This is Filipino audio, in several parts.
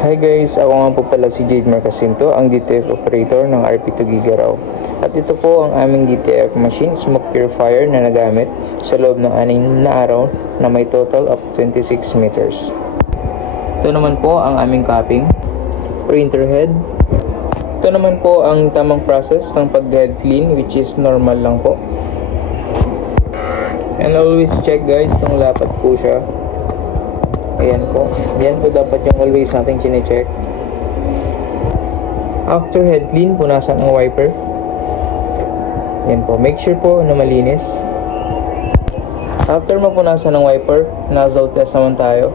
Hi guys, ako nga po pala si Jade Marcasinto, ang DTF operator ng RP2 Gigaraw. At ito po ang aming DTF machine, smoke purifier na nagamit sa loob ng 6 na araw na may total of 26 meters. Ito naman po ang aming capping, printer head. Ito naman po ang tamang process ng pag-head clean, which is normal lang po. And always check guys kung lapat po siya. Ayan po. Yan po dapat yung always natin chine-check. After head clean, punasan ang wiper. Ayan po. Make sure po na malinis. After mapunasan ng wiper, nozzle test naman tayo.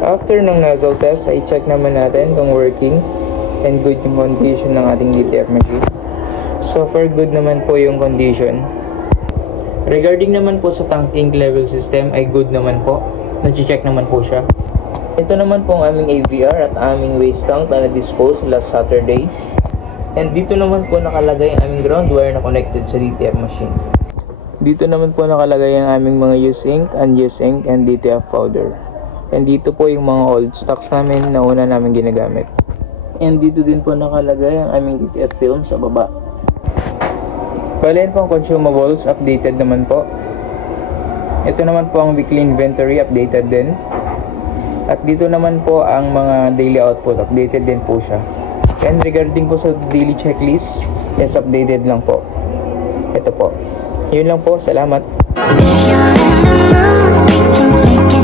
After ng nozzle test, ay check naman natin kung working and good yung condition ng ating DTF machine. So far, good naman po yung condition. Regarding naman po sa tank ink level system ay good naman po. Nag-check naman po siya. Ito naman po ang aming AVR at aming waste tank na na-dispose last Saturday. And dito naman po nakalagay ang aming ground wire na connected sa DTF machine. Dito naman po nakalagay ang aming mga use ink, unused ink, and DTF powder. And dito po yung mga old stocks namin na una namin ginagamit. And dito din po nakalagay ang aming DTF film sa baba. Bale, po ang consumables, updated naman po. Ito naman po ang weekly inventory, updated din. At dito naman po ang mga daily output, updated din po siya. And regarding po sa daily checklist, is updated lang po. Ito po. Yun lang po, salamat. If you're in the mood, we can take it